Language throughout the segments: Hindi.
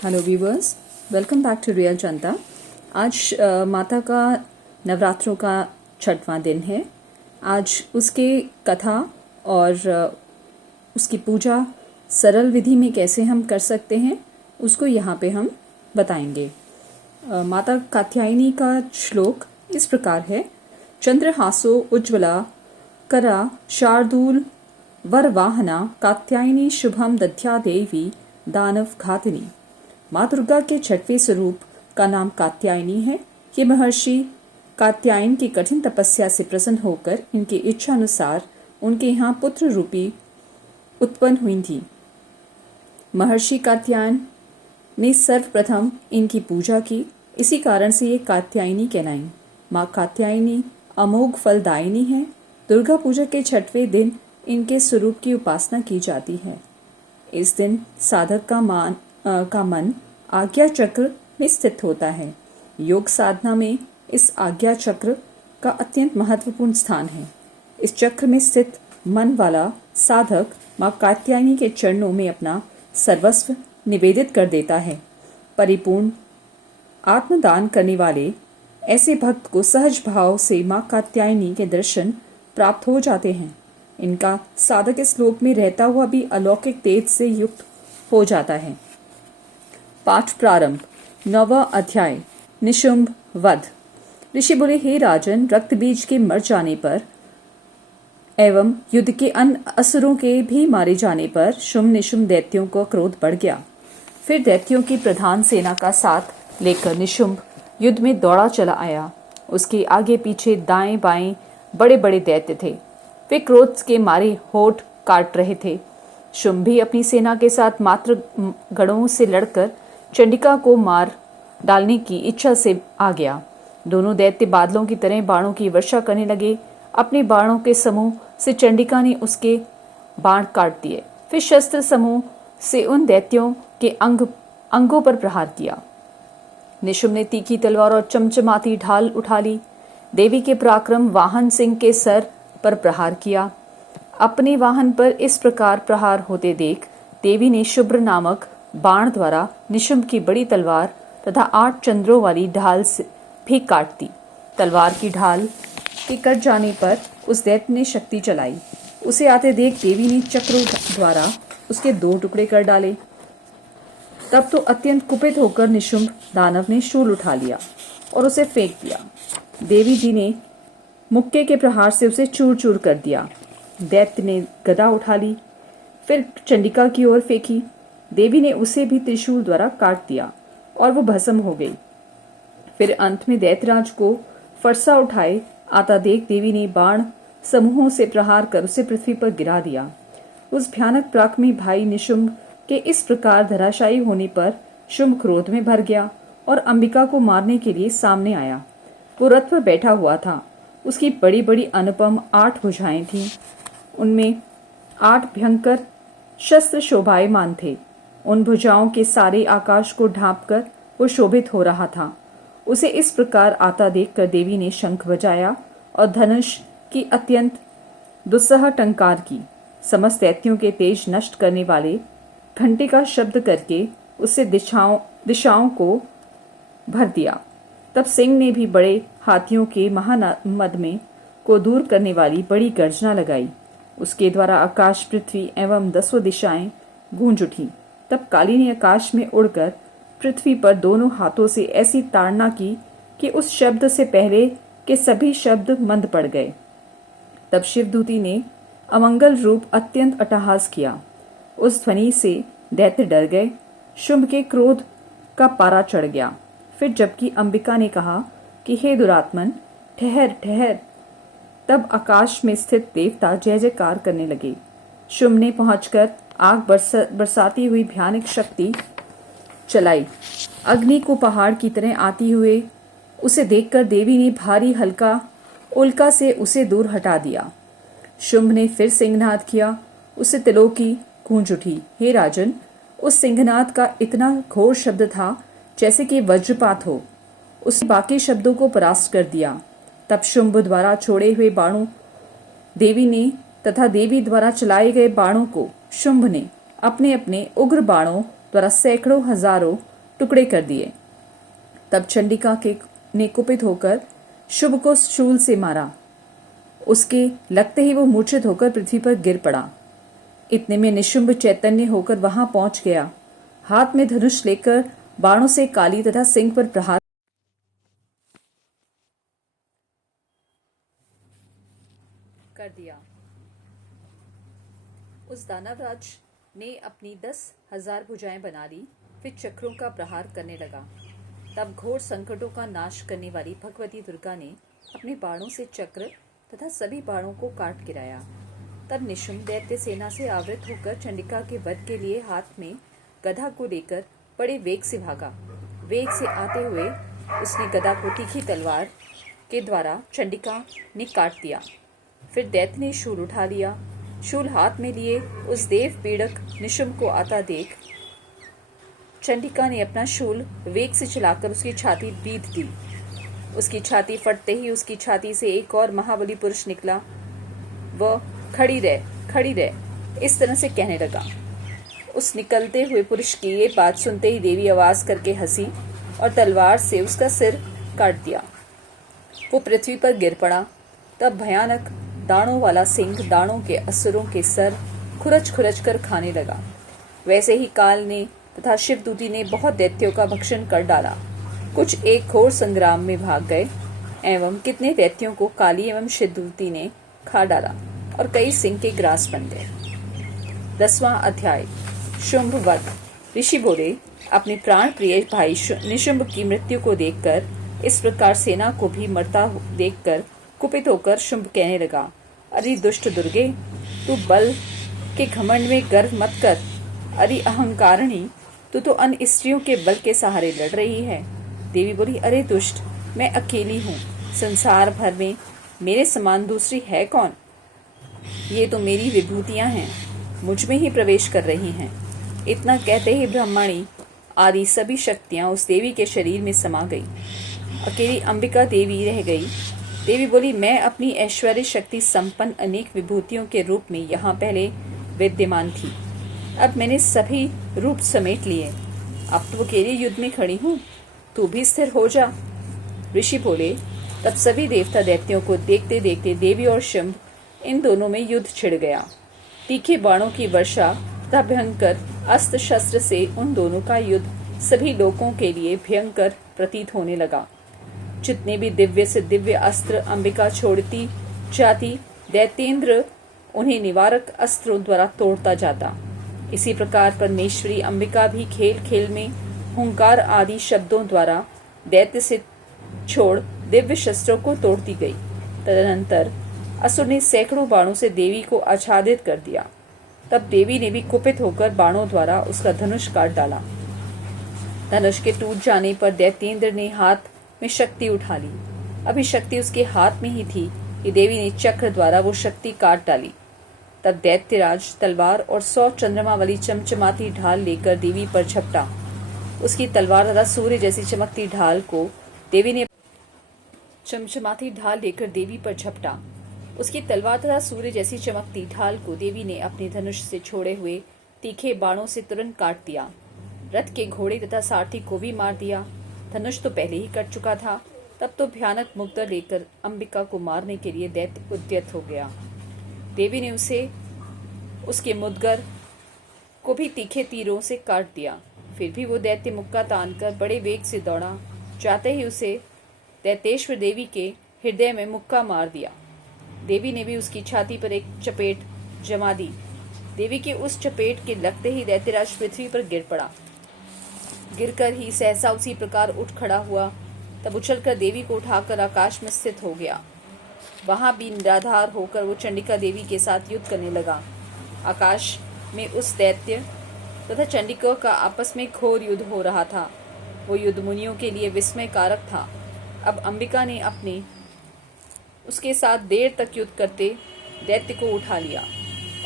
Hello viewers, welcome back to real Janta. आज माता का नवरात्रों का 6वां दिन है। आज उसके कथा और उसकी पूजा सरल विधि में कैसे हम कर सकते हैं उसको यहाँ पे हम बताएंगे। माता कात्यायनी का श्लोक इस प्रकार है। चंद्रहासो उज्ज्वला करा शार्दूल वरवाहना कात्यायनी शुभम दध्या देवी दानव घातिनी। माँ दुर्गा के 6वें स्वरूप का नाम कात्यायनी है। ये महर्षि कात्यायन की कठिन तपस्या से प्रसन्न होकर इनकी इच्छा अनुसार उनके यहाँ पुत्र रूपी उत्पन्न हुई थी। महर्षि कात्यायन ने सर्वप्रथम इनकी पूजा की, इसी कारण से ये कात्यायनी कहलाई। माँ कात्यायनी अमोघ फलदायिनी है। दुर्गा पूजा के 6वें दिन इनके स्वरूप की उपासना की जाती है। इस दिन साधक का मन आज्ञा चक्र में स्थित होता है। योग साधना में इस आज्ञा चक्र का अत्यंत महत्वपूर्ण स्थान है। इस चक्र में स्थित मन वाला साधक माँ कात्यायनी के चरणों में अपना सर्वस्व निवेदित कर देता है। परिपूर्ण आत्मदान करने वाले ऐसे भक्त को सहज भाव से माँ कात्यायनी के दर्शन प्राप्त हो जाते हैं। इनका साधक इस लोक में रहता हुआ भी अलौकिक तेज से युक्त हो जाता है। पाठ प्रारंभ। 9वां अध्याय। निशुंभ वध। ऋषि बोले, हे राजन, रक्त बीज के मर जाने पर एवं युद्ध के अन्य असुरों के भी मारे जाने पर शुंभ निशुंभ दैत्यों का क्रोध बढ़ गया। फिर दैत्यों की प्रधान सेना का साथ लेकर निशुंभ युद्ध में दौड़ा चला आया। उसके आगे पीछे दाएं बाएं बड़े बड़े दैत्य थे। वे क्रोध के मारे होठ काट रहे थे। शुंभ भी अपनी सेना के साथ मात्र गणों से लड़कर चंडिका को मार डालने की इच्छा से आ गया। दोनों दैत्य बादलों की तरह बाणों की वर्षा करने लगे। अपने बाणों के समूह से चंडिका ने उसके बाण काट दिए। फिर शस्त्र समूह से उन दैत्यों के अंगों पर प्रहार किया। निशुंभ ने तीखी तलवार और चमचमाती ढाल उठा ली। देवी के पराक्रम वाहन सिंह के सर पर प्रहार किया। अपने वाहन पर इस प्रकार प्रहार होते देख देवी ने शुभ्र नामक बाण द्वारा निशुंभ की बड़ी तलवार तथा 8 चंद्रों वाली ढाल से भी काट दी। तलवार की ढाल के कट जाने पर उस दैत्य ने शक्ति चलाई। उसे आते देख देवी ने चक्र द्वारा उसके 2 टुकड़े कर डाले। तब तो अत्यंत कुपित होकर निशुंभ दानव ने शूल उठा लिया और उसे फेंक दिया। देवी जी ने मुक्के के प्रहार से उसे चूर चूर कर दिया। दैत्य ने गदा उठा ली, फिर चंडिका की ओर फेंकी। देवी ने उसे भी त्रिशूल द्वारा काट दिया और वो भस्म हो गई। फिर अंत में दैत्यराज को फरसा उठाए आता देख देवी ने बाण समूहों से प्रहार कर उसे पृथ्वी पर गिरा दिया। उस भयानक पराक्रमी भाई निशुंभ के इस प्रकार धराशायी होने पर शुंभ क्रोध में भर गया और अंबिका को मारने के लिए सामने आया। वो रथ पर बैठा हुआ था। उसकी बड़ी बड़ी अनुपम 8 भुजाएं थीं। उनमें 8 भयंकर शस्त्र शोभायमान थे। उन भुजाओं के सारे आकाश को ढांपकर वो शोभित हो रहा था। उसे इस प्रकार आता देखकर देवी ने शंख बजाया और धनुष की अत्यंत दुस्सह टंकार की। समस्त दैत्यों के तेज नष्ट करने वाले घंटे का शब्द करके उससे दिशाओं को भर दिया। तब सिंह ने भी बड़े हाथियों के महामद में को दूर करने वाली बड़ी गर्जना लगाई। उसके द्वारा आकाश, पृथ्वी एवं 10 दिशाएं गूंज उठी। तब काली ने आकाश में उड़कर पृथ्वी पर दोनों हाथों से ऐसी ताड़ना की कि उस शब्द से पहले के सभी शब्द मंद पड़ गए। तब शिवदूती ने अमंगल रूप अत्यंत अट्टहास किया। उस ध्वनि से दैत्य डर गए। शुंभ के क्रोध का पारा चढ़ गया। फिर जबकि अंबिका ने कहा कि हे दुरात्मन, ठहर ठहर, तब आकाश में स्थित देवता जय जयकार करने लगे। शुंभ ने पहुंचकर आग बरसाती हुई भयानक शक्ति चलाई। अग्नि को पहाड़ की तरह आती हुए उसे देखकर देवी ने भारी हल्का उल्का से उसे दूर हटा दिया। शुंभ ने फिर सिंहनाद किया। उसे तिलों की गूंज उठी। हे राजन, उस सिंहनाद का इतना घोर शब्द था जैसे कि वज्रपात हो। उसने बाकी शब्दों को परास्त कर दिया। तब शुंभ द्वारा छोड़े हुए बाणों देवी ने तथा देवी द्वारा चलाए गए बाणों को शुंभ ने अपने अपने उग्र बाणों द्वारा सैकड़ों हजारों टुकड़े कर दिए। तब चंडिका के ने कुपित होकर शुंभ को शूल से मारा। उसके लगते ही वो मूर्छित होकर पृथ्वी पर गिर पड़ा। इतने में निशुंभ चैतन्य होकर वहां पहुंच गया। हाथ में धनुष लेकर बाणों से काली तथा सिंह पर प्रहार कर दिया। उस दानवराज ने अपनी 10,000 भुजाएं बना ली, फिर चक्रों का प्रहार करने लगा। तब घोर संकटों का नाश करने वाली भगवती दुर्गा ने अपने बाणों से चक्र तथा सभी बाणों को काट गिराया। तब निशुंभ दैत्य सेना से आवृत होकर चंडिका के वध के लिए हाथ में गदा को लेकर बड़े वेग से भागा। वेग से आते हुए उसने गदा को तीखी तलवार के द्वारा चंडिका ने काट दिया। फिर दैत्य ने शूल उठा लिया। शूल हाथ में लिए उस देव पीड़क निशुंभ को आता देख चंडिका ने अपना शूल वेग से चलाकर उसकी छाती बीध दी। उसकी छाती फटते ही उसकी छाती से एक और महाबली पुरुष निकला। वह खड़ी रह इस तरह से कहने लगा। उस निकलते हुए पुरुष की ये बात सुनते ही देवी आवाज करके हंसी और तलवार से उसका सिर काट दिया। वो पृथ्वी पर गिर पड़ा। तब भयानक दाणों वाला सिंह दाणों के असुरों के सर खुरच खुरच कर खाने लगा। वैसे ही काल ने तथा शिवदूती ने बहुत दैत्यों का भक्षण कर डाला। कुछ एक घोर संग्राम में भाग गए एवं कितने दैत्यों को काली एवं शिवदूती ने खा डाला और कई सिंह के ग्रास बन गए। 10वां अध्याय शुंभ वध। ऋषि बोले, अपने प्राण प्रिय भाई निशुंभ की मृत्यु को देखकर, इस प्रकार सेना को भी मरता देखकर कुपित होकर शुंभ कहने लगा, अरे दुष्ट दुर्गे, तू बल के घमंड में गर्व मत कर। अरे अहंकारिणी, तू तो अन्य स्त्रियों के बल के सहारे लड़ रही है। देवी बोली, अरे दुष्ट, मैं अकेली हूँ। संसार भर में मेरे समान दूसरी है कौन? ये तो मेरी विभूतियां हैं, मुझ में ही प्रवेश कर रही हैं। इतना कहते ही ब्रह्मणी आदि सभी शक्तियां उस देवी के शरीर में समा गई। अकेली अंबिका देवी रह गई। देवी बोली, मैं अपनी ऐश्वर्य शक्ति संपन्न अनेक विभूतियों के रूप में यहाँ पहले विद्यमान थी। अब मैंने सभी रूप समेट लिए। अब तो अकेले युद्ध में खड़ी हूँ, तू भी स्थिर हो जा। ऋषि बोले, तब सभी देवता दैत्यों को देखते देखते देवी और शुंभ इन दोनों में युद्ध छिड़ गया। तीखे बाणों की वर्षा तथा भयंकर अस्त्र शस्त्र से उन दोनों का युद्ध सभी लोगों के लिए भयंकर प्रतीत होने लगा। जितने भी दिव्य से दिव्य अस्त्र अंबिका छोड़ती जाती, दैत्येंद्र उन्हें निवारक अस्त्रों द्वारा तोड़ता जाता। इसी प्रकार परमेश्वरी अंबिका भी खेल खेल में हुंकार आदि शब्दों द्वारा दैत्य से छोड़ दिव्य शस्त्रों को तोड़ती गई। तदनंतर असुर ने सैकड़ों बाणों से देवी को आच्छादित कर दिया। तब देवी ने भी कुपित होकर बाणों द्वारा उसका धनुष काट डाला। धनुष के टूट जाने पर दैत्येंद्र ने हाथ में शक्ति उठा ली। अभी शक्ति उसके हाथ में ही थी कि देवी ने चक्र द्वारा वो शक्ति काट डाली। तब दैत्यराज तलवार और 100 चंद्रमा वाली चमचमाती ढाल लेकर देवी पर झपटा। उसकी तलवार तथा सूर्य जैसी चमकती ढाल को देवी ने चमचमाती ढाल लेकर देवी पर झपटा। उसकी तलवार तथा सूर्य जैसी चमकती ढाल को देवी ने अपने धनुष से छोड़े हुए तीखे बाणों से तुरंत काट दिया। रथ के घोड़े तथा सारथी को भी मार दिया। धनुष तो पहले ही कट चुका था। तब तो भयानक मुग्धा लेकर अंबिका को मारने के लिए दैत्य उद्यत हो गया। देवी ने उसे उसके मुद्गर को भी तीखे तीरों से काट दिया। फिर भी वो दैत्य मुक्का तानकर बड़े वेग से दौड़ा। जाते ही उसे दैत्येश्वर देवी के हृदय में मुक्का मार दिया। देवी ने भी उसकी छाती पर एक चपेट जमा दी। देवी के उस चपेट के लगते ही दैत्यराज पृथ्वी पर गिर पड़ा। गिरकर ही सहसा उसी प्रकार उठ खड़ा हुआ। तब उछलकर देवी को उठाकर आकाश में स्थित हो गया। वहां भी निराधार होकर वो चंडिका देवी के साथ युद्ध करने लगा। आकाश में उस दैत्य तथा चंडिका का आपस में घोर युद्ध हो रहा था। वो युद्ध मुनियों के लिए विस्मय कारक था। अब अंबिका ने अपने उसके साथ देर तक युद्ध करते दैत्य को उठा लिया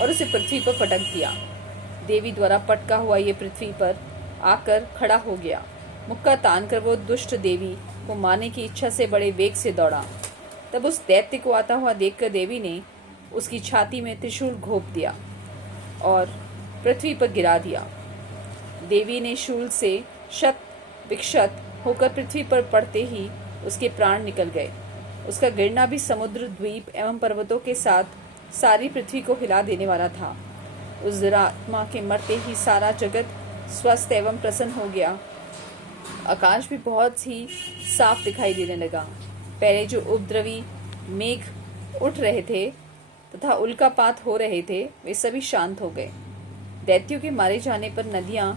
और उसे पृथ्वी पर पटक दिया। देवी द्वारा पटका हुआ ये पृथ्वी पर आकर खड़ा हो गया। मुक्का तानकर वो दुष्ट देवी को मारने की इच्छा से बड़े वेग से दौड़ा। तब उस दैत्य को आता हुआ देखकर देवी ने उसकी छाती में त्रिशूल घोंप दिया और पृथ्वी पर गिरा दिया। देवी ने शूल से शत विक्षत होकर पृथ्वी पर पड़ते ही उसके प्राण निकल गए। उसका गिरना भी समुद्र, द्वीप एवं पर्वतों के साथ सारी पृथ्वी को हिला देने वाला था। उस दुरात्मा के मरते ही सारा जगत स्वस्थ एवं प्रसन्न हो गया। आकाश भी बहुत ही साफ दिखाई देने लगा। पहले जो उपद्रवी मेघ उठ रहे थे तथा उल्कापात हो रहे थे, वे सभी शांत हो गए। दैत्यों के मारे जाने पर नदियां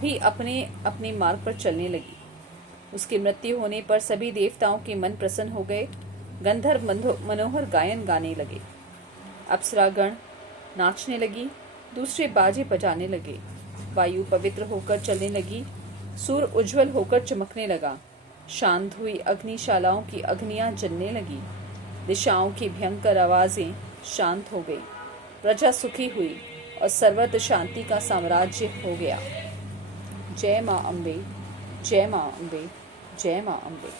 भी अपने अपने मार्ग पर चलने लगी। उसकी मृत्यु होने पर सभी देवताओं के मन प्रसन्न हो गए। गंधर्व मनोहर गायन गाने लगे, अप्सरागण नाचने लगी, दूसरे बाजे बजाने लगे। वायु पवित्र होकर चलने लगी, सूर्य उज्जवल होकर चमकने लगा। शांत हुई अग्निशालाओं की अग्नियां जलने लगी। दिशाओं की भयंकर आवाजें शांत हो गई। प्रजा सुखी हुई और सर्वत्र शांति का साम्राज्य हो गया। जय मां अम्बे, जय मां अम्बे, जय मां अम्बे।